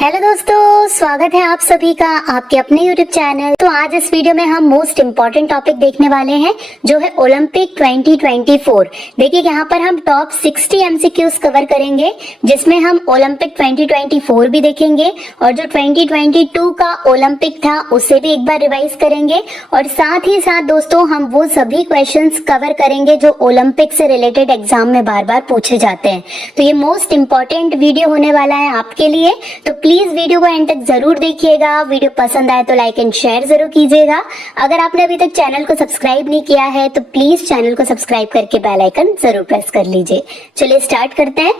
Hello दोस्तों, स्वागत है आप सभी का आपके अपने यूट्यूब चैनल। तो आज इस वीडियो में हम मोस्ट इम्पॉर्टेंट टॉपिक देखने वाले हैं जो है ओलंपिक 2024। देखिए यहाँ पर हम टॉप 60 एमसीक्यूज कवर करेंगे जिसमें हम ओलंपिक 2024 भी देखेंगे और जो 2022 का ओलंपिक था उसे भी एक बार रिवाइज करेंगे और साथ ही साथ दोस्तों हम वो सभी क्वेश्चंस कवर करेंगे जो ओलंपिक से रिलेटेड एग्जाम में बार बार पूछे जाते हैं। तो ये मोस्ट इम्पॉर्टेंट वीडियो होने वाला है आपके लिए, तो प्लीज वीडियो को एंड तक जरूर देखिएगा। वीडियो पसंद आए तो लाइक एंड शेयर जरूर कीजिएगा। अगर आपने अभी तक चैनल को सब्सक्राइब नहीं किया है तो प्लीज चैनल को सब्सक्राइब करके बेल आइकन जरूर प्रेस कर लीजिए। चलिए स्टार्ट करते हैं।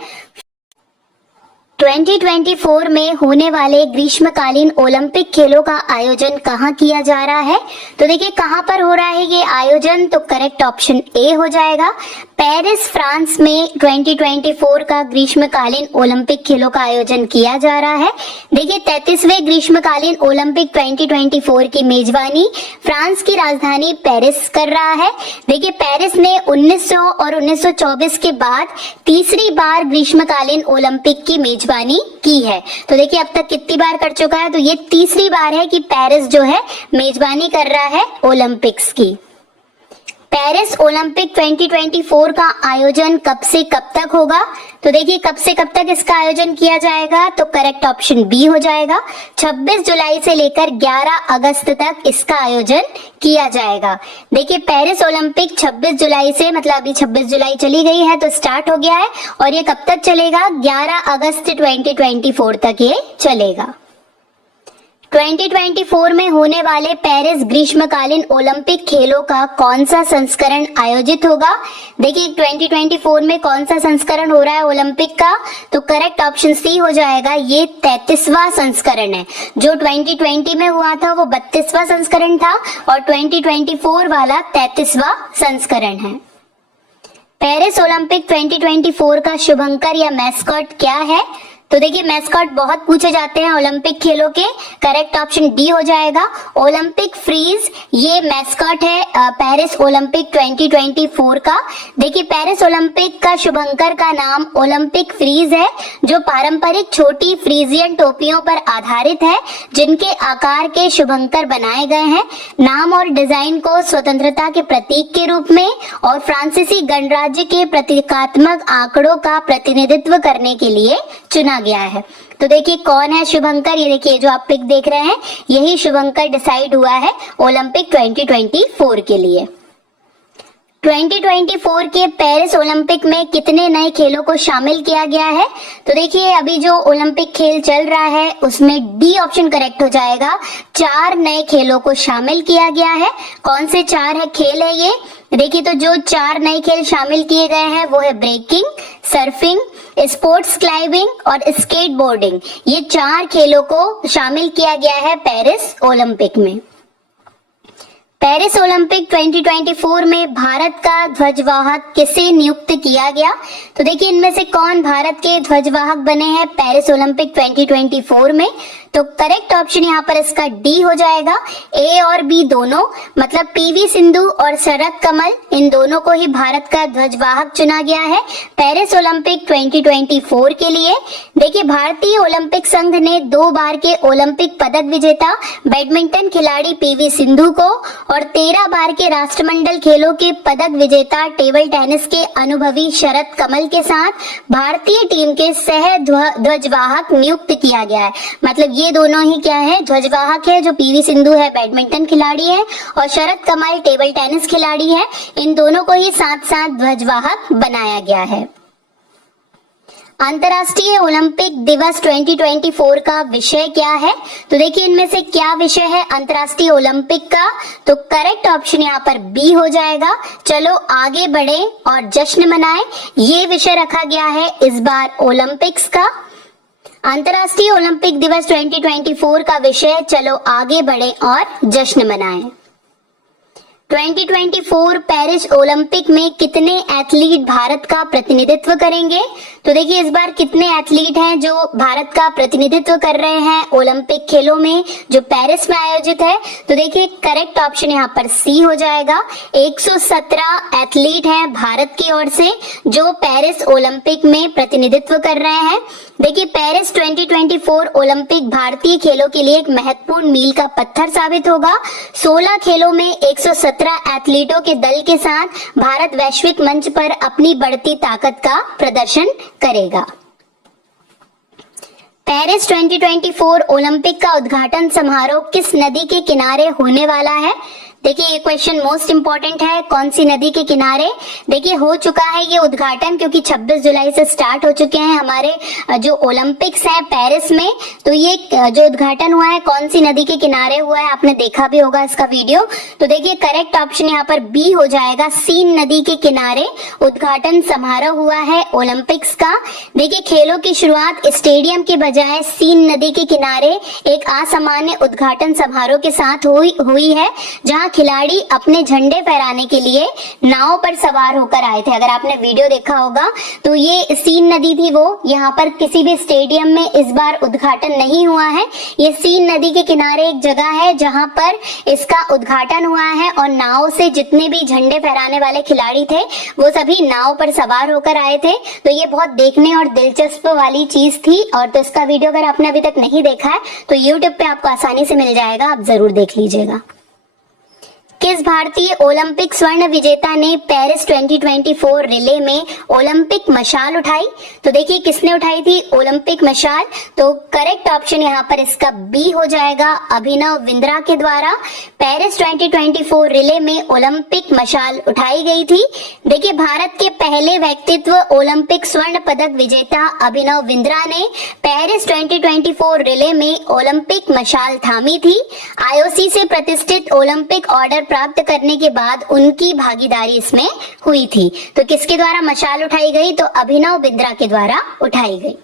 2024 में होने वाले ग्रीष्मकालीन ओलंपिक खेलों का आयोजन कहाँ किया जा रहा है? तो देखिए कहाँ पर हो रहा है ये आयोजन, तो करेक्ट ऑप्शन ए हो जाएगा। पेरिस फ्रांस में 2024 का ग्रीष्मकालीन ओलंपिक खेलों का आयोजन किया जा रहा है। देखिए 33वें ग्रीष्मकालीन ओलंपिक 2024 की मेजबानी फ्रांस की राजधानी पेरिस कर रहा है। देखिए पेरिस ने 1900 और 1924 के बाद तीसरी बार ग्रीष्मकालीन ओलंपिक की मेजबानी की है। तो देखिए अब तक कितनी बार कर चुका है, तो ये तीसरी बार है कि पेरिस जो है मेजबानी कर रहा है ओलंपिक्स की। पेरिस ओलंपिक 2024 का आयोजन कब से कब तक होगा? तो देखिए कब से कब तक इसका आयोजन किया जाएगा, तो करेक्ट ऑप्शन बी हो जाएगा। 26 जुलाई से लेकर 11 अगस्त तक इसका आयोजन किया जाएगा। देखिए पेरिस ओलंपिक 26 जुलाई से, मतलब अभी 26 जुलाई चली गई है तो स्टार्ट हो गया है और ये कब तक चलेगा? 11 अगस्त 2024 तक ये चलेगा। 2024 में होने वाले पेरिस ग्रीष्मकालीन ओलंपिक खेलों का कौन सा संस्करण आयोजित होगा? देखिए 2024 में कौन सा संस्करण हो रहा है ओलंपिक का, तो करेक्ट ऑप्शन सी हो जाएगा। ये 33वां संस्करण है। जो 2020 में हुआ था वो 32वां संस्करण था और 2024 वाला 33वां संस्करण है। पेरिस ओलंपिक 2024 का शुभंकर या मैस्कॉट क्या है? तो देखिए मैस्कॉट बहुत पूछे जाते हैं ओलंपिक खेलों के, करेक्ट ऑप्शन डी हो जाएगा। ओलंपिक फ्रीज ये मैस्कॉट है पेरिस ओलंपिक 2024 का। देखिए पेरिस ओलंपिक का शुभंकर का नाम ओलंपिक फ्रीज है जो पारंपरिक छोटी फ्रीजियन टोपियों पर आधारित है जिनके आकार के शुभंकर बनाए गए हैं। नाम और डिजाइन को स्वतंत्रता के प्रतीक के रूप में और फ्रांसीसी गणराज्य के प्रतीकात्मक आंकड़ों का प्रतिनिधित्व करने के लिए चुना गया है। तो देखिए कौन है शुभंकर? ये देखिए जो आप पिक देख रहे हैं यही शुभंकर डिसाइड हुआ है ओलंपिक 2024 के लिए। 2024 के पेरिस ओलंपिक में कितने नए खेलों को शामिल किया गया है? तो देखिए अभी जो ओलंपिक खेल चल रहा है उसमें डी ऑप्शन करेक्ट हो जाएगा। 4 नए खेलों को शामिल किया गया है। कौन से 4 है खेल है ये? देखिए तो जो 4 नए खेल शामिल किए गए हैं वो है ब्रेकिंग, सर्फिंग, स्पोर्ट्स क्लाइंबिंग और स्केटबोर्डिंग। ये 4 खेलों को शामिल किया गया है पेरिस ओलंपिक में। पेरिस ओलंपिक 2024 में भारत का ध्वजवाहक किसे नियुक्त किया गया? तो देखिए इनमें से कौन भारत के ध्वजवाहक बने हैं पेरिस ओलंपिक 2024 में? तो करेक्ट ऑप्शन यहाँ पर इसका डी हो जाएगा। ए और बी दोनों, मतलब पीवी सिंधु और शरद कमल, इन दोनों को ही भारत का ध्वजवाहक चुना गया है पेरिस ओलंपिक 2024 के लिए। देखिए भारतीय ओलंपिक संघ ने 2 बार के ओलंपिक पदक विजेता बैडमिंटन खिलाड़ी पीवी सिंधु को और 13 बार के राष्ट्रमंडल खेलों के पदक विजेता टेबल टेनिस के अनुभवी शरद कमल के साथ भारतीय टीम के सह ध्वजवाहक नियुक्त किया गया है। मतलब ये दोनों ही क्या है? ध्वजवाहक है। जो पीवी सिंधु है बैडमिंटन खिलाड़ी है और शरद कमल टेबल टेनिस खिलाड़ी है। इन दोनों को ही साथ साथ ध्वजवाहक बनाया गया है। अंतर्राष्ट्रीय ओलंपिक दिवस 2024 का विषय क्या है? तो देखिए इनमें से क्या विषय है अंतर्राष्ट्रीय ओलंपिक का, तो करेक्ट ऑप्शन यहाँ पर बी हो जाएगा। चलो आगे बढ़े और जश्न मनाएं, ये विषय रखा गया है इस बार ओलंपिक्स का। अंतर्राष्ट्रीय ओलंपिक दिवस 2024 का विषय चलो आगे बढ़े और जश्न मनाएं। 2024 पेरिस ओलंपिक में कितने एथलीट भारत का प्रतिनिधित्व करेंगे? तो देखिए इस बार कितने एथलीट हैं जो भारत का प्रतिनिधित्व कर रहे हैं ओलंपिक खेलों में जो पेरिस में आयोजित है? तो देखिए करेक्ट ऑप्शन यहाँ पर सी हो जाएगा। 117 एथलीट हैं भारत की ओर से जो पेरिस ओलंपिक में प्रतिनिधित्व कर रहे हैं। देखिए पेरिस 2024 ओलंपिक भारतीय खेलों के लिए एक महत्वपूर्ण मील का पत्थर साबित होगा। 16 खेलों में 117 एथलीटों के दल के साथ भारत वैश्विक मंच पर अपनी बढ़ती ताकत का प्रदर्शन करेगा। पेरिस 2024 ओलंपिक का उद्घाटन समारोह किस नदी के किनारे होने वाला है? देखिए ये क्वेश्चन मोस्ट इंपॉर्टेंट है, कौन सी नदी के किनारे? देखिए हो चुका है ये उद्घाटन, क्योंकि 26 जुलाई से स्टार्ट हो चुके हैं हमारे जो ओलंपिक्स है पेरिस में। तो ये जो उद्घाटन हुआ है कौन सी नदी के किनारे हुआ है, आपने देखा भी होगा इसका वीडियो। तो देखिए करेक्ट ऑप्शन यहाँ पर बी हो जाएगा, सीन नदी के किनारे उद्घाटन समारोह हुआ है ओलंपिक्स का। देखिए खेलों की शुरुआत स्टेडियम के बजाय सीन नदी के किनारे एक असामान्य उद्घाटन समारोह के साथ हुई है, जहाँ खिलाड़ी अपने झंडे फहराने के लिए नाव पर सवार होकर आए थे। अगर आपने वीडियो देखा होगा तो ये सीन नदी थी वो, यहाँ पर किसी भी स्टेडियम में इस बार उद्घाटन नहीं हुआ है। ये सीन नदी के किनारे एक जगह है जहाँ पर इसका उद्घाटन हुआ है और नाव से जितने भी झंडे फहराने वाले खिलाड़ी थे वो सभी नाव पर सवार होकर आए थे। तो ये बहुत देखने और दिलचस्प वाली चीज थी। और तो इसका वीडियो अगर आपने अभी तक नहीं देखा है तो YouTube पे आपको आसानी से मिल जाएगा, आप जरूर देख लीजिएगा। किस भारतीय ओलंपिक स्वर्ण विजेता ने पेरिस 2024 रिले में ओलंपिक मशाल उठाई? तो देखिए किसने उठाई थी ओलंपिक मशाल? तो करेक्ट ऑप्शन यहाँ पर इसका बी हो जाएगा, अभिनव बिंद्रा के द्वारा पेरिस 2024 रिले में ओलंपिक मशाल उठाई गई थी। देखिए भारत के पहले व्यक्तित्व ओलंपिक स्वर्ण पदक विजेता अभिनव बिंद्रा ने पेरिस 2024 रिले में ओलंपिक मशाल थामी थी। आईओसी से प्रतिष्ठित ओलंपिक ऑर्डर प्राप्त करने के बाद उनकी भागीदारी इसमें हुई थी। तो किसके द्वारा मशाल उठाई गई? तो अभिनव बिंद्रा के द्वारा उठाई गई।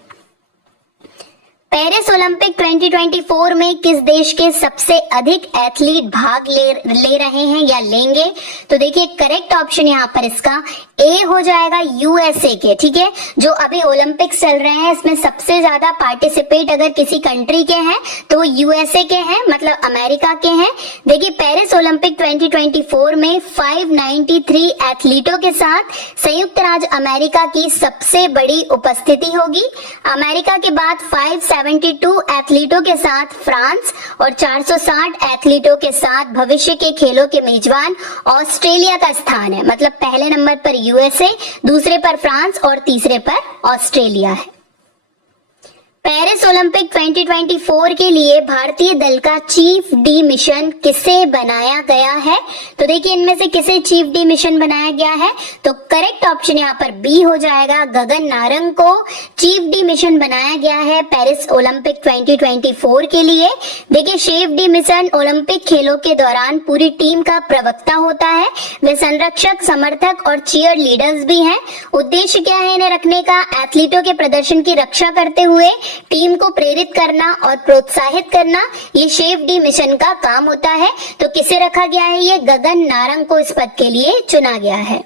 पेरिस ओलंपिक 2024 में किस देश के सबसे अधिक एथलीट भाग ले रहे हैं या लेंगे? तो देखिए करेक्ट ऑप्शन यहाँ पर इसका ए हो जाएगा, यूएसए के। ठीक है, जो अभी ओलंपिक्स चल रहे हैं इसमें सबसे ज्यादा पार्टिसिपेट अगर किसी कंट्री के हैं तो यूएसए के हैं, मतलब अमेरिका के हैं। देखिए पेरिस ओलंपिक 2024 में 593 एथलीटों के साथ संयुक्त राज्य अमेरिका की सबसे बड़ी उपस्थिति होगी। अमेरिका के बाद 572 एथलीटों के साथ फ्रांस और 460 एथलीटों के साथ भविष्य के खेलों के मेजबान ऑस्ट्रेलिया का स्थान है। मतलब पहले नंबर पर यूएसए, दूसरे पर फ्रांस और तीसरे पर ऑस्ट्रेलिया है। पेरिस ओलंपिक 2024 के लिए भारतीय दल का चीफ डी मिशन किसे बनाया गया है? तो देखिए इनमें से किसे चीफ डी मिशन बनाया गया है? तो करेक्ट ऑप्शन यहाँ पर बी हो जाएगा, गगन नारंग को चीफ डी मिशन बनाया गया है पेरिस ओलंपिक 2024 के लिए। देखिए चीफ डी मिशन ओलंपिक खेलों के दौरान पूरी टीम का प्रवक्ता होता है। वे संरक्षक, समर्थक और चीयर लीडर्स भी हैं। उद्देश्य क्या है इन्हें रखने का? एथलीटों के प्रदर्शन की रक्षा करते हुए टीम को प्रेरित करना और प्रोत्साहित करना, ये शेफ डी मिशन का काम होता है। तो किसे रखा गया है? ये गगन नारंग को इस पद के लिए चुना गया है।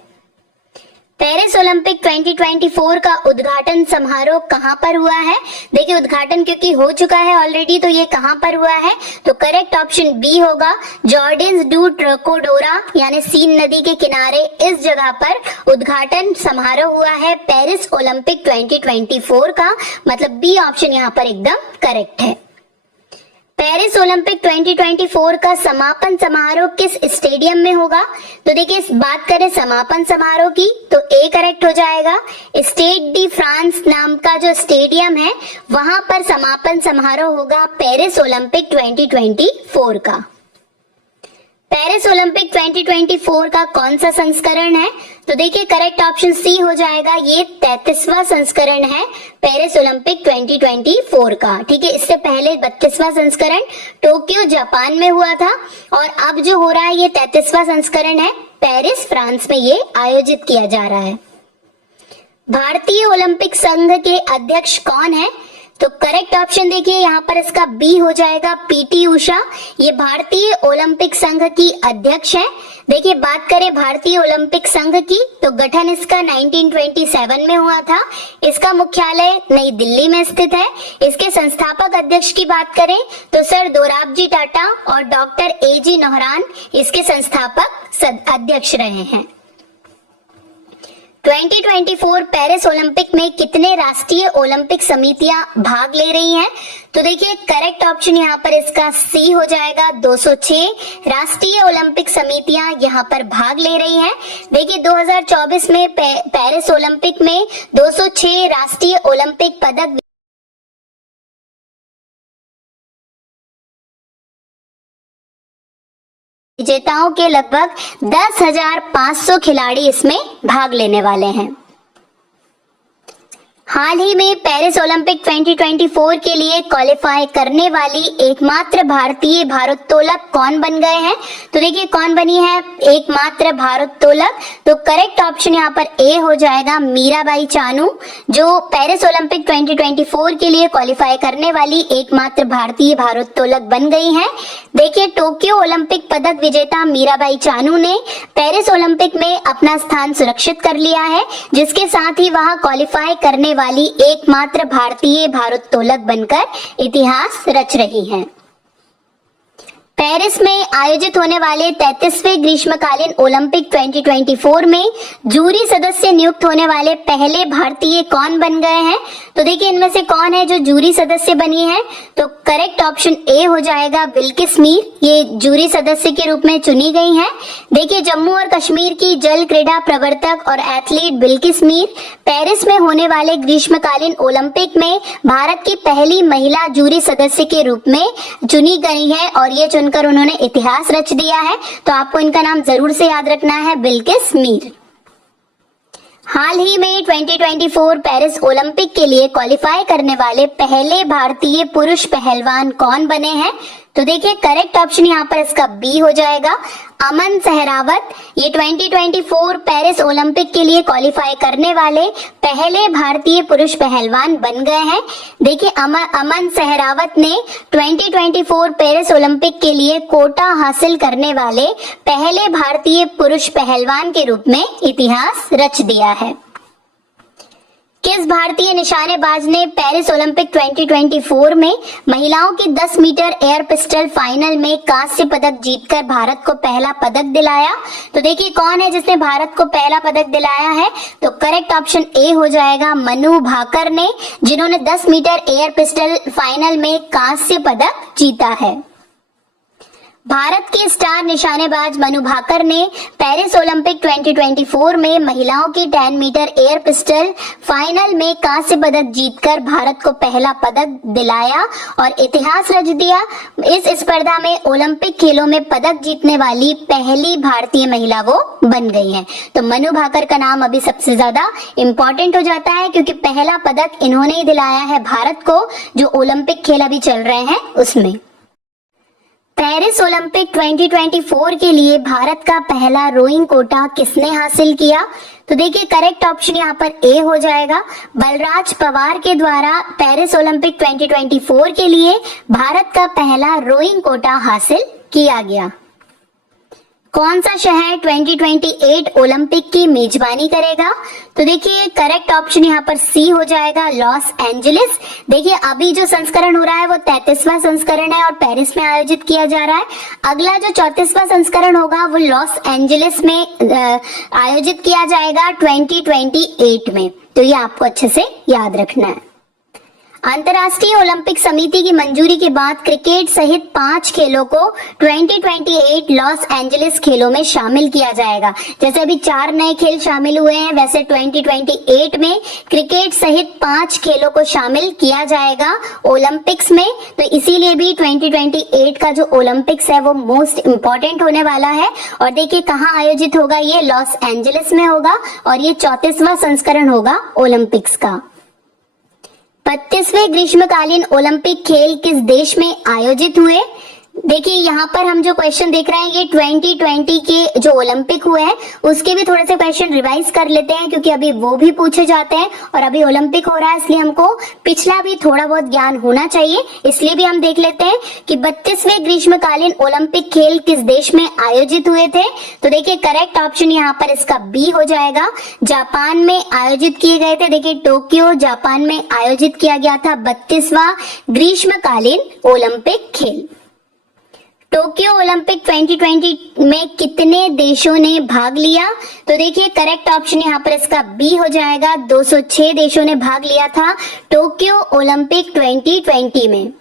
पेरिस ओलंपिक 2024 का उद्घाटन समारोह कहां पर हुआ है? देखिए उद्घाटन क्योंकि हो चुका है ऑलरेडी, तो ये कहां पर हुआ है? तो करेक्ट ऑप्शन बी होगा, जॉर्डिन्स डू ट्रकोडोरा यानी सीन नदी के किनारे इस जगह पर उद्घाटन समारोह हुआ है पेरिस ओलंपिक 2024 का। मतलब बी ऑप्शन यहाँ पर एकदम करेक्ट है। पेरिस ओलंपिक 2024 का समापन समारोह किस स्टेडियम में होगा? तो देखिए इस बात करें समापन समारोह की तो ए करेक्ट हो जाएगा। स्टेड डी फ्रांस नाम का जो स्टेडियम है वहां पर समापन समारोह होगा पेरिस ओलंपिक 2024 का। पेरिस ओलंपिक 2024 का कौन सा संस्करण है? तो देखिए करेक्ट ऑप्शन सी हो जाएगा, ये 33वां संस्करण है पेरिस ओलंपिक 2024 का। ठीक है, इससे पहले 32वां संस्करण टोक्यो जापान में हुआ था और अब जो हो रहा है ये 33वां संस्करण है पेरिस फ्रांस में ये आयोजित किया जा रहा है। भारतीय ओलंपिक संघ के अध्यक्ष कौन है? तो करेक्ट ऑप्शन देखिए यहाँ पर इसका बी हो जाएगा, पीटी उषा। ये भारतीय ओलंपिक संघ की अध्यक्ष है। देखिए बात करें भारतीय ओलंपिक संघ की तो गठन इसका 1927 में हुआ था। इसका मुख्यालय नई दिल्ली में स्थित है। इसके संस्थापक अध्यक्ष की बात करें तो सर दोराबजी टाटा और डॉक्टर एजी नोहरान इसके संस्थापक अध्यक्ष रहे हैं। 2024 पेरिस ओलंपिक में कितने राष्ट्रीय ओलंपिक समितियां भाग ले रही हैं? तो देखिए करेक्ट ऑप्शन यहाँ पर इसका सी हो जाएगा। 206 राष्ट्रीय ओलंपिक समितियां यहाँ पर भाग ले रही हैं। देखिए 2024 में पेरिस ओलंपिक में 206 राष्ट्रीय ओलंपिक पदक विजेताओं के लगभग 10,500 खिलाड़ी इसमें भाग लेने वाले हैं। हाल ही में पेरिस ओलंपिक 2024 के लिए क्वालिफाई करने वाली एकमात्र भारतीय भारोत्तोलक कौन बन गए हैं? तो देखिए कौन बनी है एकमात्र भारोत्तोलक? तो करेक्ट ऑप्शन यहाँ पर ए हो जाएगा मीराबाई चानू, जो पेरिस ओलंपिक 2024 के लिए क्वालिफाई करने वाली एकमात्र भारतीय भारोत्तोलक बन गई हैं। देखिए टोक्यो ओलंपिक पदक विजेता मीराबाई चानू ने पेरिस ओलंपिक में अपना स्थान सुरक्षित कर लिया है, जिसके साथ ही वह क्वालिफाई करने वाली एकमात्र भारतीय भारोत्तोलक बनकर इतिहास रच रही हैं। पेरिस में आयोजित होने वाले 33वें ग्रीष्मकालीन ओलंपिक 2024 में जूरी सदस्य नियुक्त होने वाले पहले भारतीय कौन बन गए हैं? तो देखिए इनमें से कौन है जो जूरी सदस्य बनी है? तो करेक्ट ऑप्शन ए हो जाएगा बिल्किस मीर, ये जूरी सदस्य के रूप में चुनी गई हैं। देखिए जम्मू और कश्मीर की जल क्रीड़ा प्रवर्तक और एथलीट बिल्किस मीर पेरिस में होने वाले ग्रीष्मकालीन ओलंपिक में भारत की पहली महिला जूरी सदस्य के रूप में चुनी गई है और ये चुनकर उन्होंने इतिहास रच दिया है। तो आपको इनका नाम जरूर से याद रखना है, बिल्किस मीर। हाल ही में 2024 पेरिस ओलंपिक के लिए क्वालिफाई करने वाले पहले भारतीय पुरुष पहलवान कौन बने हैं? तो देखिए करेक्ट ऑप्शन यहाँ पर इसका बी हो जाएगा अमन सहरावत। ये 2024 पेरिस ओलंपिक के लिए क्वालिफाई करने वाले पहले भारतीय पुरुष पहलवान बन गए हैं। देखिए अमन सहरावत ने 2024 पेरिस ओलंपिक के लिए कोटा हासिल करने वाले पहले भारतीय पुरुष पहलवान के रूप में इतिहास रच दिया है। किस भारतीय निशानेबाज ने पेरिस ओलंपिक 2024 में महिलाओं की 10 मीटर एयर पिस्टल फाइनल में कांस्य पदक जीतकर भारत को पहला पदक दिलाया? तो देखिए कौन है जिसने भारत को पहला पदक दिलाया है? तो करेक्ट ऑप्शन ए हो जाएगा मनु भाकर ने, जिन्होंने 10 मीटर एयर पिस्टल फाइनल में कांस्य पदक जीता है। भारत के स्टार निशानेबाज मनु भाकर ने पेरिस ओलंपिक 2024 में महिलाओं की 10 मीटर एयर पिस्टल फाइनल में कांस्य पदक जीतकर भारत को पहला पदक दिलाया और इतिहास रच दिया। इस स्पर्धा में ओलंपिक खेलों में पदक जीतने वाली पहली भारतीय महिला वो बन गई हैं। तो मनु भाकर का नाम अभी सबसे ज्यादा इम्पोर्टेंट हो जाता है, क्योंकि पहला पदक इन्होंने ही दिलाया है भारत को, जो ओलंपिक खेल अभी चल रहे हैं उसमें। पेरिस ओलंपिक 2024 के लिए भारत का पहला रोइंग कोटा किसने हासिल किया? तो देखिए करेक्ट ऑप्शन यहाँ पर ए हो जाएगा बलराज पवार के द्वारा पेरिस ओलंपिक 2024 के लिए भारत का पहला रोइंग कोटा हासिल किया गया। कौन सा शहर 2028 ओलंपिक की मेजबानी करेगा? तो देखिए करेक्ट ऑप्शन यहाँ पर सी हो जाएगा लॉस एंजलिस। देखिए अभी जो संस्करण हो रहा है वो 33वां संस्करण है और पेरिस में आयोजित किया जा रहा है। अगला जो 34वां संस्करण होगा वो लॉस एंजलिस में आयोजित किया जाएगा 2028 में। तो ये आपको अच्छे से याद रखना है। अंतर्राष्ट्रीय ओलंपिक समिति की मंजूरी के बाद क्रिकेट सहित 5 खेलों को 2028 लॉस एंजलिस खेलों में शामिल किया जाएगा। जैसे अभी 4 नए खेल शामिल हुए हैं, वैसे 2028 में क्रिकेट सहित 5 खेलों को शामिल किया जाएगा ओलंपिक्स में। तो इसीलिए भी 2028 का जो ओलंपिक्स है वो मोस्ट इम्पोर्टेंट होने वाला है। और देखिए कहाँ आयोजित होगा, ये लॉस एंजलिस में होगा और ये 34वां संस्करण होगा ओलंपिक्स का। 32वें ग्रीष्मकालीन ओलंपिक खेल किस देश में आयोजित हुए? देखिए यहाँ पर हम जो क्वेश्चन देख रहे हैं ये 2020 के जो ओलंपिक हुए हैं उसके भी थोड़े से क्वेश्चन रिवाइज कर लेते हैं, क्योंकि अभी वो भी पूछे जाते हैं और अभी ओलंपिक हो रहा है, इसलिए हमको पिछला भी थोड़ा बहुत ज्ञान होना चाहिए। इसलिए भी हम देख लेते हैं कि 32वें ग्रीष्मकालीन ओलंपिक खेल किस देश में आयोजित हुए थे। तो देखिए करेक्ट ऑप्शन यहाँ पर इसका बी हो जाएगा, जापान में आयोजित किए गए थे। देखिए टोक्यो जापान में आयोजित किया गया था 32वां ग्रीष्मकालीन ओलंपिक खेल। टोक्यो ओलंपिक 2020 में कितने देशों ने भाग लिया? तो देखिए करेक्ट ऑप्शन यहाँ पर इसका बी हो जाएगा। 206 देशों ने भाग लिया था टोक्यो ओलंपिक 2020 में।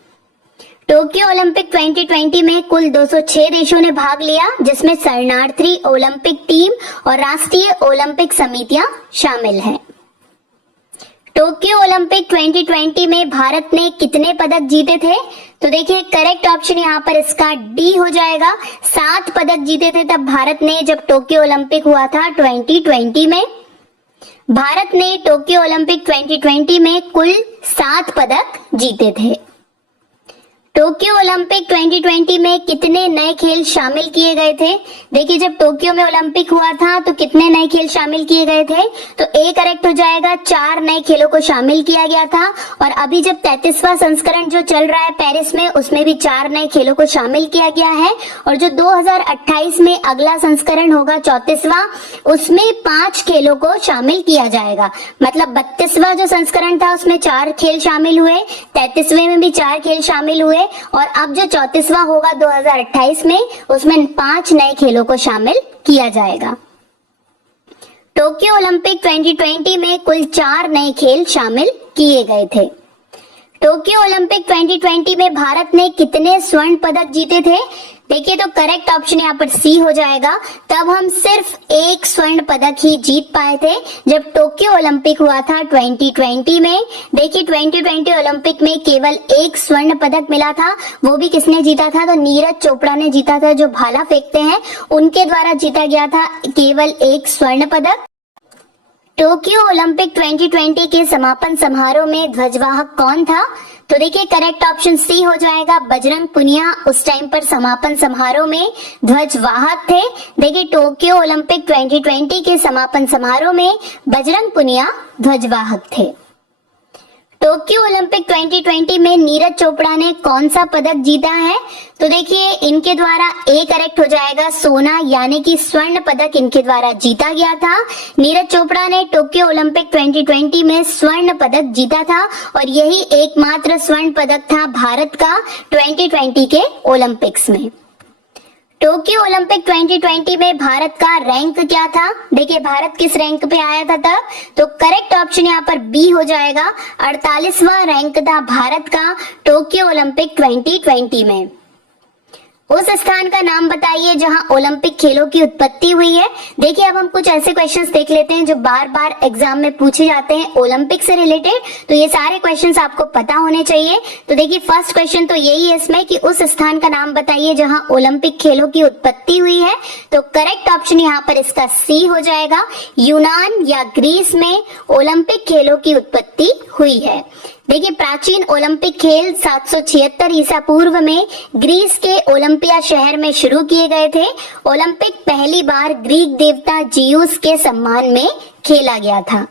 टोक्यो ओलंपिक 2020 में कुल 206 देशों ने भाग लिया, जिसमें शरणार्थी ओलंपिक टीम और राष्ट्रीय ओलंपिक समितियां शामिल हैं। टोक्यो ओलंपिक 2020 में भारत ने कितने पदक जीते थे? तो देखिए करेक्ट ऑप्शन यहाँ पर इसका डी हो जाएगा। 7 पदक जीते थे तब भारत ने, जब टोक्यो ओलंपिक हुआ था 2020 में। भारत ने टोक्यो ओलंपिक 2020 में कुल 7 पदक जीते थे। टोक्यो ओलंपिक 2020 में कितने नए खेल शामिल किए गए थे? देखिए जब टोक्यो में ओलंपिक हुआ था तो कितने नए खेल शामिल किए गए थे? तो ए करेक्ट हो जाएगा। 4 नए खेलों को शामिल किया गया था। और अभी जब 33वां संस्करण जो चल रहा है पेरिस में, उसमें भी 4 नए खेलों को शामिल किया गया है। और जो 2028 में अगला संस्करण होगा 34वां, उसमें 5 खेलों को शामिल किया जाएगा। मतलब 32वां जो संस्करण था उसमें 4 खेल शामिल हुए, 33वें में भी 4 खेल शामिल हुए, और अब जो 34वां होगा 2028 में, उसमें 5 नए खेलों को शामिल किया जाएगा। टोक्यो ओलंपिक 2020 में कुल 4 नए खेल शामिल किए गए थे। टोक्यो ओलंपिक 2020 में भारत ने कितने स्वर्ण पदक जीते थे? देखिए तो करेक्ट ऑप्शन यहाँ पर सी हो जाएगा। तब हम सिर्फ 1 स्वर्ण पदक ही जीत पाए थे जब टोक्यो ओलंपिक हुआ था 2020 में। देखिए 2020 ओलंपिक में केवल 1 स्वर्ण पदक मिला था। वो भी किसने जीता था? तो नीरज चोपड़ा ने जीता था, जो भाला फेंकते हैं, उनके द्वारा जीता गया था केवल 1 स्वर्ण पदक। टोक्यो ओलंपिक 2020 के समापन समारोह में ध्वजवाहक कौन था? तो देखिए करेक्ट ऑप्शन सी हो जाएगा। बजरंग पुनिया उस टाइम पर समापन समारोह में ध्वजवाहक थे। देखिए टोक्यो ओलंपिक 2020 के समापन समारोह में बजरंग पुनिया ध्वजवाहक थे। टोक्यो ओलंपिक 2020 में नीरज चोपड़ा ने कौन सा पदक जीता है? तो देखिए इनके द्वारा ए करेक्ट हो जाएगा। सोना यानी कि स्वर्ण पदक इनके द्वारा जीता गया था। नीरज चोपड़ा ने टोक्यो ओलंपिक 2020 में स्वर्ण पदक जीता था, और यही एकमात्र स्वर्ण पदक था भारत का 2020 के ओलंपिक्स में। टोक्यो ओलंपिक 2020 में भारत का रैंक क्या था? देखिए भारत किस रैंक पे आया था तब? तो करेक्ट ऑप्शन यहाँ पर बी हो जाएगा। 48वां रैंक था भारत का टोक्यो ओलंपिक 2020 में। उस स्थान का नाम बताइए जहां ओलंपिक खेलों की उत्पत्ति हुई है। देखिए अब हम कुछ ऐसे क्वेश्चंस देख लेते हैं जो बार बार एग्जाम में पूछे जाते हैं ओलंपिक से रिलेटेड, तो ये सारे क्वेश्चंस आपको पता होने चाहिए। तो देखिए फर्स्ट क्वेश्चन तो यही है इसमें कि उस स्थान का नाम बताइए जहां ओलंपिक खेलों की उत्पत्ति हुई है। तो करेक्ट ऑप्शन यहाँ पर इसका सी हो जाएगा। यूनान या ग्रीस में ओलंपिक खेलों की उत्पत्ति हुई है। देखिए प्राचीन ओलंपिक खेल 776 ईसा पूर्व में ग्रीस के ओलंपिया शहर में शुरू किए गए थे। ओलंपिक पहली बार ग्रीक देवता जियूस के सम्मान में खेला गया था।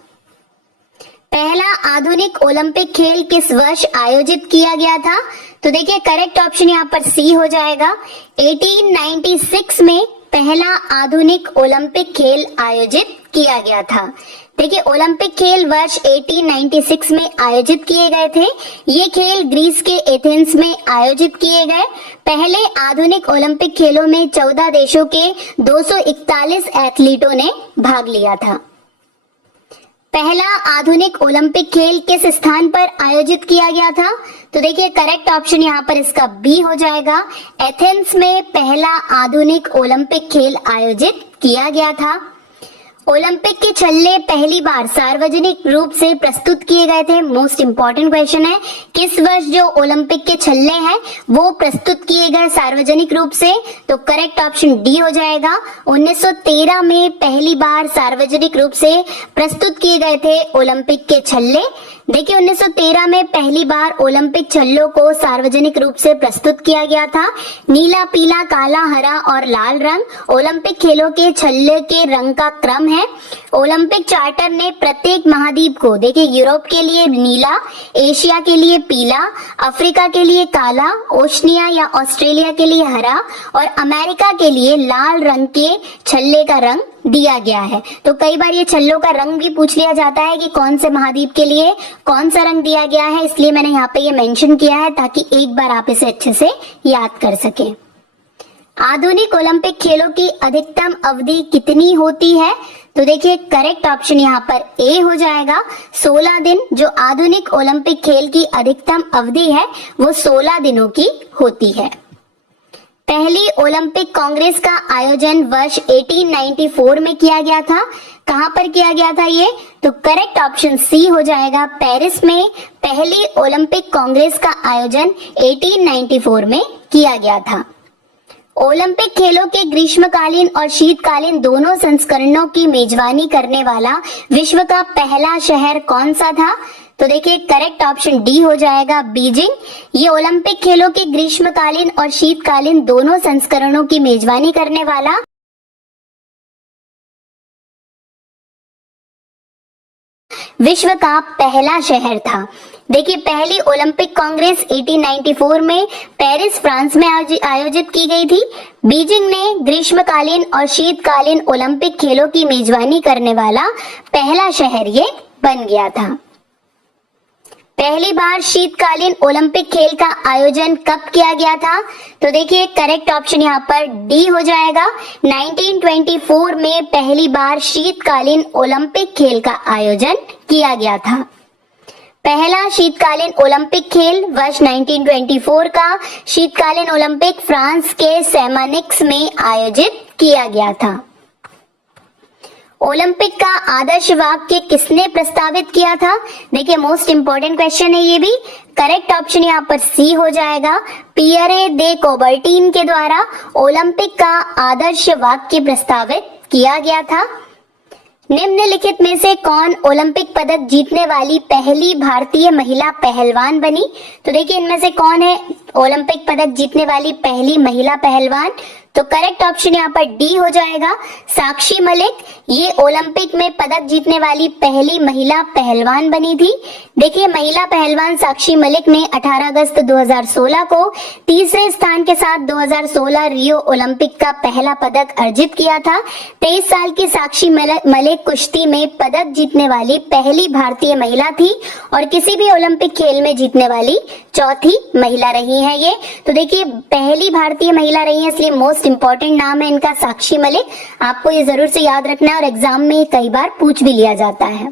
पहला आधुनिक ओलंपिक खेल किस वर्ष आयोजित किया गया था? तो देखिए करेक्ट ऑप्शन यहाँ पर सी हो जाएगा। 1896 में पहला आधुनिक ओलंपिक खेल आयोजित किया गया था। देखिए ओलंपिक खेल वर्ष 1896 में आयोजित किए गए थे। ये खेल ग्रीस के एथेंस में आयोजित किए गए। पहले आधुनिक ओलंपिक खेलों में 14 देशों के 241 एथलीटों ने भाग लिया था। पहला आधुनिक ओलंपिक खेल किस स्थान पर आयोजित किया गया था? तो देखिए करेक्ट ऑप्शन यहाँ पर इसका बी हो जाएगा। एथेंस में पहला आधुनिक ओलंपिक खेल आयोजित किया गया था। ओलंपिक के छल्ले पहली बार सार्वजनिक रूप से प्रस्तुत किए गए थे। मोस्ट इंपॉर्टेंट क्वेश्चन है, किस वर्ष जो ओलंपिक के छल्ले हैं वो प्रस्तुत किए गए सार्वजनिक रूप से? तो करेक्ट ऑप्शन डी हो जाएगा। 1913 में पहली बार सार्वजनिक रूप से प्रस्तुत किए गए थे ओलंपिक के छल्ले। देखिए 1913 में पहली बार ओलंपिक छल्लों को सार्वजनिक रूप से प्रस्तुत किया गया था। नीला, पीला, काला, हरा और लाल रंग ओलंपिक खेलों के छल्ले के रंग का क्रम है। ओलंपिक चार्टर ने प्रत्येक महाद्वीप को, देखिए यूरोप के लिए नीला, एशिया के लिए पीला, अफ्रीका के लिए काला, ओशनिया या ऑस्ट्रेलिया के लिए हरा और अमेरिका के लिए लाल रंग के छल्ले का रंग दिया गया है। तो कई बार ये छल्लों का रंग भी पूछ लिया जाता है कि कौन से महाद्वीप के लिए कौन सा रंग दिया गया है, इसलिए मैंने यहाँ पे ये मेंशन किया है ताकि एक बार आप इसे अच्छे से याद कर सकें। आधुनिक ओलंपिक खेलों की अधिकतम अवधि कितनी होती है? तो देखिए करेक्ट ऑप्शन यहाँ पर ए हो जाएगा 16 दिन। जो आधुनिक ओलंपिक खेल की अधिकतम अवधि है वो 16 दिनों की होती है। पहली ओलंपिक कांग्रेस का आयोजन वर्ष 1894 में किया गया था। कहां पर किया गया था ये? तो करेक्ट ऑप्शन सी हो जाएगा, पेरिस में पहली ओलंपिक कांग्रेस का आयोजन 1894 में किया गया था। ओलंपिक खेलों के ग्रीष्मकालीन और शीतकालीन दोनों संस्करणों की मेजबानी करने वाला विश्व का पहला शहर कौन सा था? तो देखिए करेक्ट ऑप्शन डी हो जाएगा, बीजिंग। ये ओलंपिक खेलों के ग्रीष्मकालीन और शीतकालीन दोनों संस्करणों की मेजबानी करने वाला विश्व का पहला शहर था। देखिए पहली ओलंपिक कांग्रेस 1894 में पेरिस फ्रांस में आयोजित की गई थी। बीजिंग ने ग्रीष्मकालीन और शीतकालीन ओलंपिक खेलों की मेजबानी करने वाला पहला शहर ये बन गया था। पहली बार शीतकालीन ओलंपिक खेल का आयोजन कब किया गया था? तो देखिए करेक्ट ऑप्शन यहाँ पर डी हो जाएगा, 1924 में पहली बार शीतकालीन ओलंपिक खेल का आयोजन किया गया था। पहला शीतकालीन ओलंपिक खेल वर्ष 1924 का शीतकालीन ओलंपिक फ्रांस के सेमानिक्स में आयोजित किया गया था। ओलंपिक का आदर्श वाक्य किसने प्रस्तावित किया था? देखिए मोस्ट इंपॉर्टेंट क्वेश्चन है ये भी। करेक्ट ऑप्शन यहाँ पर सी हो जाएगा, पियरे दे कोबर्टीन के द्वारा ओलंपिक का आदर्श वाक्य प्रस्तावित किया गया था। निम्नलिखित में से कौन ओलंपिक पदक जीतने वाली पहली भारतीय महिला पहलवान बनी? तो देखिए इनमें से कौन है ओलंपिक पदक जीतने वाली पहली महिला पहलवान? तो करेक्ट ऑप्शन यहाँ पर डी हो जाएगा, साक्षी मलिक। ये ओलंपिक में पदक जीतने वाली पहली महिला पहलवान बनी थी। देखिए महिला पहलवान साक्षी मलिक ने 18 अगस्त 2016 को तीसरे स्थान के साथ 2016 रियो ओलंपिक का पहला पदक अर्जित किया था। 23 साल की साक्षी मलिक कुश्ती में पदक जीतने वाली पहली भारतीय महिला थी और किसी भी ओलंपिक खेल में जीतने वाली चौथी महिला रही है ये। तो देखिए पहली भारतीय महिला रही है, इसलिए मोस्ट इंपॉर्टेंट नाम है इनका साक्षी मलिक। आपको ये जरूर से याद रखना है और एग्जाम में कई बार पूछ भी लिया जाता है।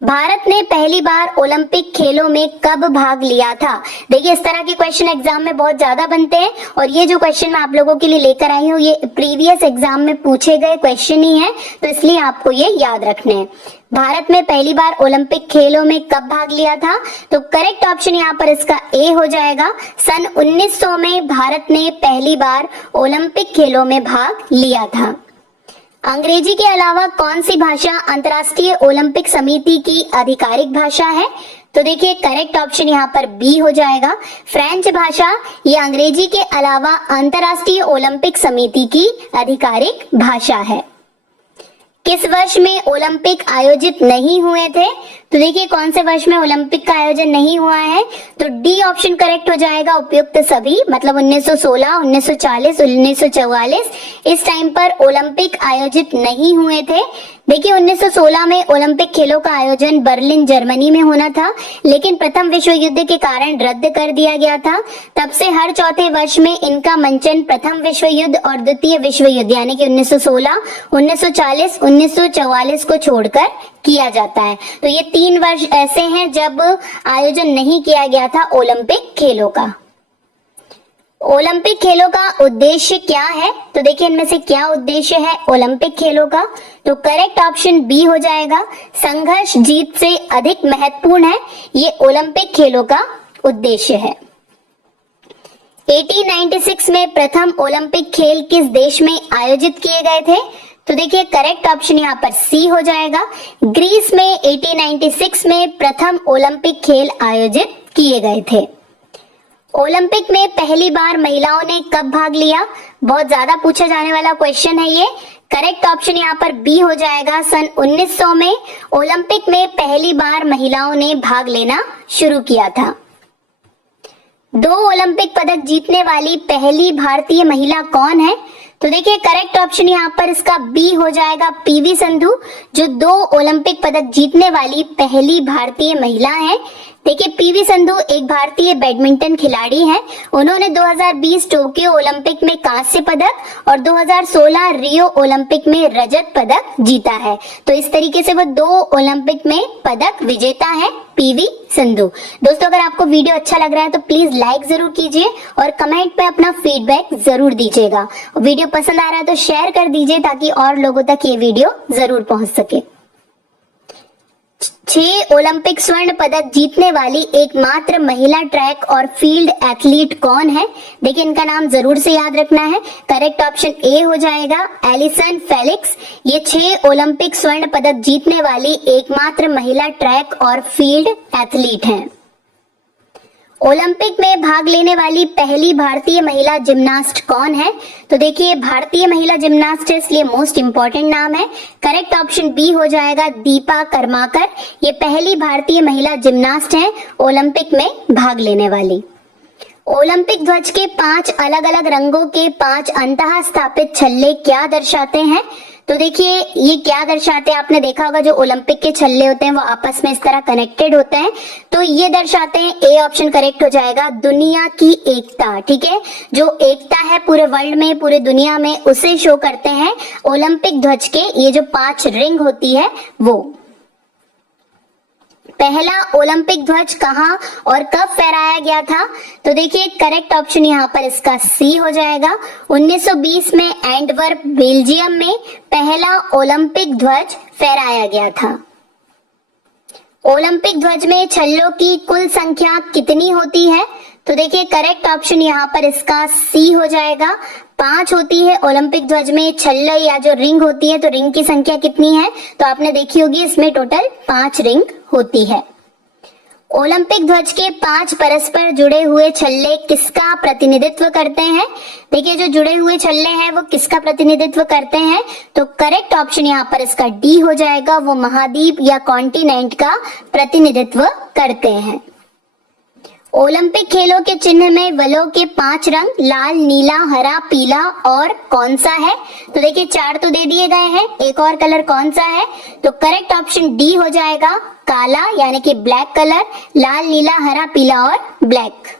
भारत ने पहली बार ओलंपिक खेलों में कब भाग लिया था? देखिए इस तरह के क्वेश्चन एग्जाम में बहुत ज्यादा बनते हैं और ये जो क्वेश्चन मैं आप लोगों के लिए लेकर आई हूँ ये प्रीवियस एग्जाम में पूछे गए क्वेश्चन ही है, तो इसलिए आपको ये याद रखने हैं। भारत में पहली बार ओलंपिक खेलों में कब भाग लिया था? तो करेक्ट ऑप्शन यहाँ पर इसका ए हो जाएगा, सन 1900 में भारत ने पहली बार ओलंपिक खेलों में भाग लिया था। अंग्रेजी के अलावा कौन सी भाषा अंतर्राष्ट्रीय ओलंपिक समिति की आधिकारिक भाषा है? तो देखिए करेक्ट ऑप्शन यहाँ पर बी हो जाएगा, फ्रेंच भाषा। ये अंग्रेजी के अलावा अंतर्राष्ट्रीय ओलंपिक समिति की आधिकारिक भाषा है। किस वर्ष में ओलंपिक आयोजित नहीं हुए थे? तो देखिए कौन से वर्ष में ओलंपिक का आयोजन नहीं हुआ है? तो डी ऑप्शन करेक्ट हो जाएगा, उपयुक्त सभी, मतलब 1916, 1940, 1944 इस टाइम पर ओलंपिक आयोजित नहीं हुए थे। देखिए 1916 में ओलंपिक खेलों का आयोजन बर्लिन जर्मनी में होना था, लेकिन प्रथम विश्व युद्ध के कारण रद्द कर दिया गया था। तब से हर चौथे वर्ष में इनका मंचन प्रथम विश्व युद्ध और द्वितीय विश्व युद्ध यानी कि 1916, 1940, 1944 को छोड़कर किया जाता है। तो ये 3 वर्ष ऐसे हैं जब आयोजन नहीं किया गया था ओलंपिक खेलों का। ओलंपिक खेलों का उद्देश्य क्या है? तो देखिए इनमें से क्या उद्देश्य है ओलंपिक खेलों का? तो करेक्ट ऑप्शन बी हो जाएगा, संघर्ष जीत से अधिक महत्वपूर्ण है, ये ओलंपिक खेलों का उद्देश्य है। 1896 में प्रथम ओलंपिक खेल किस देश में आयोजित किए गए थे? तो देखिए करेक्ट ऑप्शन यहाँ पर सी हो जाएगा, ग्रीस में 1896 में प्रथम ओलंपिक खेल आयोजित किए गए थे। ओलंपिक में पहली बार महिलाओं ने कब भाग लिया? बहुत ज्यादा पूछा जाने वाला क्वेश्चन है ये। करेक्ट ऑप्शन यहाँ पर बी हो जाएगा, सन 1900 में ओलंपिक में पहली बार महिलाओं ने भाग लेना शुरू किया था। 2 ओलंपिक पदक जीतने वाली पहली भारतीय महिला कौन है? तो देखिए करेक्ट ऑप्शन यहाँ पर इसका बी हो जाएगा, पीवी संधू, जो 2 ओलंपिक पदक जीतने वाली पहली भारतीय महिला है। देखिए पीवी संधू एक भारतीय बैडमिंटन खिलाड़ी हैं। उन्होंने 2020 टोक्यो ओलंपिक में कांस्य पदक और 2016 रियो ओलंपिक में रजत पदक जीता है। तो इस तरीके से वो 2 ओलंपिक में पदक विजेता है पीवी संधू। दोस्तों अगर आपको वीडियो अच्छा लग रहा है तो प्लीज लाइक जरूर कीजिए और कमेंट पे अपना फीडबैक जरूर दीजिएगा। वीडियो पसंद आ रहा है तो शेयर कर दीजिए ताकि और लोगों तक ये वीडियो जरूर पहुंच सके। 6 ओलंपिक स्वर्ण पदक जीतने वाली एकमात्र महिला ट्रैक और फील्ड एथलीट कौन है? देखिए इनका नाम जरूर से याद रखना है। करेक्ट ऑप्शन ए हो जाएगा एलिसन फेलिक्स। ये 6 ओलंपिक स्वर्ण पदक जीतने वाली एकमात्र महिला ट्रैक और फील्ड एथलीट हैं। ओलंपिक में भाग लेने वाली पहली भारतीय महिला जिम्नास्ट कौन है? तो देखिए भारतीय महिला जिम्नास्ट है इसलिए मोस्ट इंपॉर्टेंट नाम है। करेक्ट ऑप्शन बी हो जाएगा दीपा कर्माकर। ये पहली भारतीय महिला जिम्नास्ट है ओलंपिक में भाग लेने वाली। ओलंपिक ध्वज के 5 अलग अलग रंगों के 5 अंतः स्थापित छल्ले क्या दर्शाते हैं? तो देखिए ये क्या दर्शाते हैं, आपने देखा होगा जो ओलंपिक के छल्ले होते हैं वो आपस में इस तरह कनेक्टेड होते हैं। तो ये दर्शाते हैं, ए ऑप्शन करेक्ट हो जाएगा, दुनिया की एकता। ठीक है, जो एकता है पूरे वर्ल्ड में, पूरे दुनिया में, उसे शो करते हैं ओलंपिक ध्वज के ये जो 5 रिंग होती है वो। पहला ओलंपिक ध्वज कहां और कब फहराया गया था? तो देखिए करेक्ट ऑप्शन यहाँ पर इसका सी हो जाएगा। 1920 में एंटवर्प बेल्जियम में पहला ओलंपिक ध्वज फहराया गया था। ओलंपिक ध्वज में छल्लों की कुल संख्या कितनी होती है? तो देखिए करेक्ट ऑप्शन यहाँ पर इसका सी हो जाएगा, 5 होती है ओलंपिक ध्वज में छल्ले या जो रिंग होती है। तो रिंग की संख्या कितनी है? तो आपने देखी होगी इसमें टोटल 5 रिंग होती है। ओलंपिक ध्वज के 5 परस्पर जुड़े हुए छल्ले किसका प्रतिनिधित्व करते हैं? देखिए जो जुड़े हुए छल्ले हैं वो किसका प्रतिनिधित्व करते हैं? तो करेक्ट ऑप्शन यहाँ पर इसका डी हो जाएगा, वो महाद्वीप या कॉन्टिनेंट का प्रतिनिधित्व करते हैं। ओलंपिक खेलों के चिन्ह में वलों के 5 रंग लाल, नीला, हरा, पीला और कौन सा है? तो देखिए 4 तो दे दिए गए हैं, एक और कलर कौन सा है? तो करेक्ट ऑप्शन डी हो जाएगा काला यानी कि ब्लैक कलर, लाल, नीला, हरा, पीला और ब्लैक।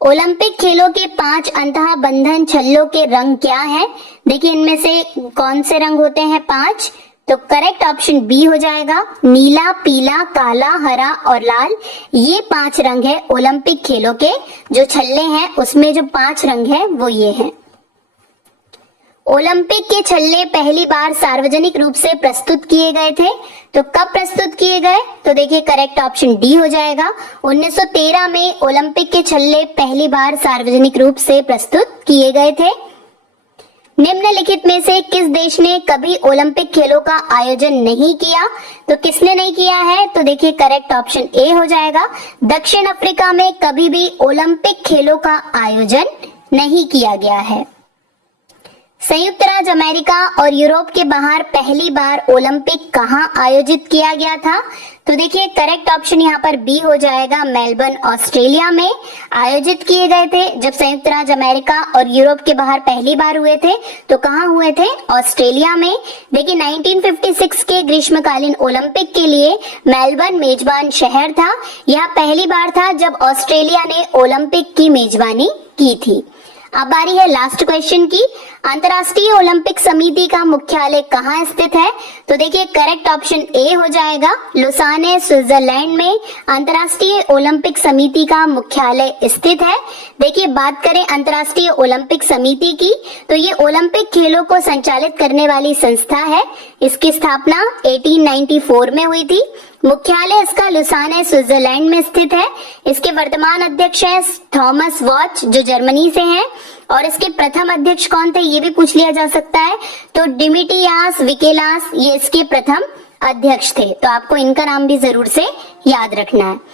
ओलंपिक खेलों के 5 अंतः बंधन छल्लों के रंग क्या है? देखिए इनमें से कौन से रंग होते हैं 5? तो करेक्ट ऑप्शन बी हो जाएगा, नीला, पीला, काला, हरा और लाल। ये 5 रंग है ओलंपिक खेलों के जो छल्ले हैं उसमें जो 5 रंग है वो ये हैं। ओलंपिक के छल्ले पहली बार सार्वजनिक रूप से प्रस्तुत किए गए थे, तो कब प्रस्तुत किए गए? तो देखिए करेक्ट ऑप्शन डी हो जाएगा, 1913 में ओलंपिक के छल्ले पहली बार सार्वजनिक रूप से प्रस्तुत किए गए थे। निम्नलिखित में से किस देश ने कभी ओलंपिक खेलों का आयोजन नहीं किया? तो किसने नहीं किया है? तो देखिए करेक्ट ऑप्शन ए हो जाएगा, दक्षिण अफ्रीका में कभी भी ओलंपिक खेलों का आयोजन नहीं किया गया है। संयुक्त राज्य अमेरिका और यूरोप के बाहर पहली बार ओलंपिक कहां आयोजित किया गया था? तो देखिए करेक्ट ऑप्शन यहाँ पर बी हो जाएगा, मेलबर्न ऑस्ट्रेलिया में आयोजित किए गए थे। जब संयुक्त राज्य अमेरिका और यूरोप के बाहर पहली बार हुए थे तो कहाँ हुए थे? ऑस्ट्रेलिया में। देखिए 1956 के ग्रीष्मकालीन ओलंपिक के लिए मेलबर्न मेजबान शहर था। यह पहली बार था जब ऑस्ट्रेलिया ने ओलंपिक की मेजबानी की थी। अब बारी है लास्ट क्वेश्चन की। अंतर्राष्ट्रीय ओलंपिक समिति का मुख्यालय कहाँ स्थित है? तो देखिए करेक्ट ऑप्शन ए हो जाएगा, लुसाने स्विट्जरलैंड में अंतर्राष्ट्रीय ओलंपिक समिति का मुख्यालय स्थित है। देखिए बात करें अंतर्राष्ट्रीय ओलंपिक समिति की तो ये ओलंपिक खेलों को संचालित करने वाली संस्था है। इसकी स्थापना 1894 में हुई थी। मुख्यालय इसका लुसाने स्विट्जरलैंड में स्थित है। इसके वर्तमान अध्यक्ष है थॉमस वॉच जो जर्मनी से हैं और इसके प्रथम अध्यक्ष कौन थे ये भी पूछ लिया जा सकता है। तो डिमिटियास विकेलास ये इसके प्रथम अध्यक्ष थे। तो आपको इनका नाम भी जरूर से याद रखना है।